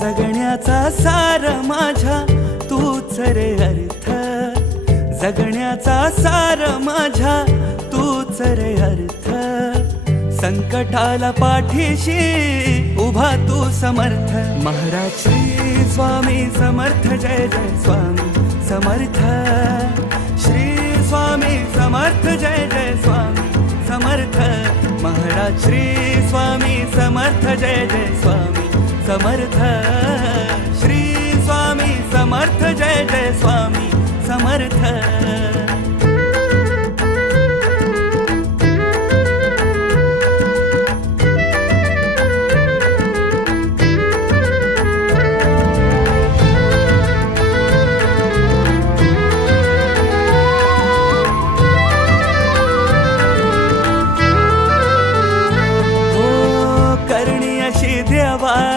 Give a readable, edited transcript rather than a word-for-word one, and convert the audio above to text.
जगण्याचा सार माझ्या तूच रे अर्थ, जगण्याचा सार माझ्या तूच रे अर्थ. संकटाला पाठीशी उभा तू समर्थ. महाराज श्री स्वामी समर्थ, जय जय स्वामी समर्थ. श्री स्वामी समर्थ, जय जय स्वामी समर्थ. महाराज श्री स्वामी समर्थ, जय जय स्वामी समर्थ. श्री स्वामी समर्थ, जय जय स्वामी समर्थ.